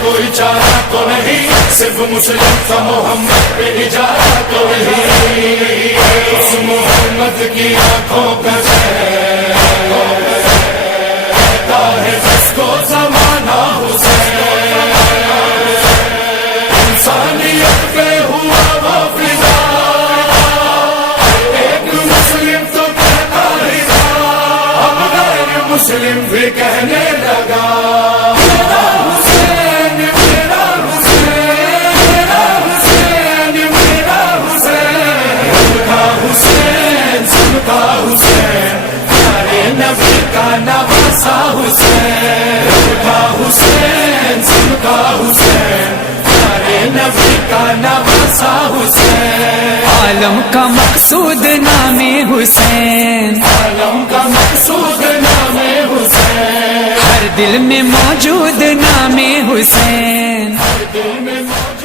کوئی چارہ تو نہیں، صرف مسلم کا محمد پہ اجارہ تو نہیں، اس محمد کی آنکھوں کا چہرہ کہتا ہے جس کو زمانہ حسین، انسانیت پہ ہوا وہ فدا، ایک مسلم تو کہتا ہی تھا، اب غیر مسلم بھی کہنے لگا میرا حسین میرا حسین میرا حسین میرا حسین، سب کا حسین سب کا حسین، پیارے نبی کا نواسا حسین، سب کا حسین سب کا حسین، پیارے نبی کا نواسا حسین، عالم کا مقصود نام حسین، عالم کا مقصود نام حسین، ہر دل میں موجود نام حسین، ہر دل میں موجود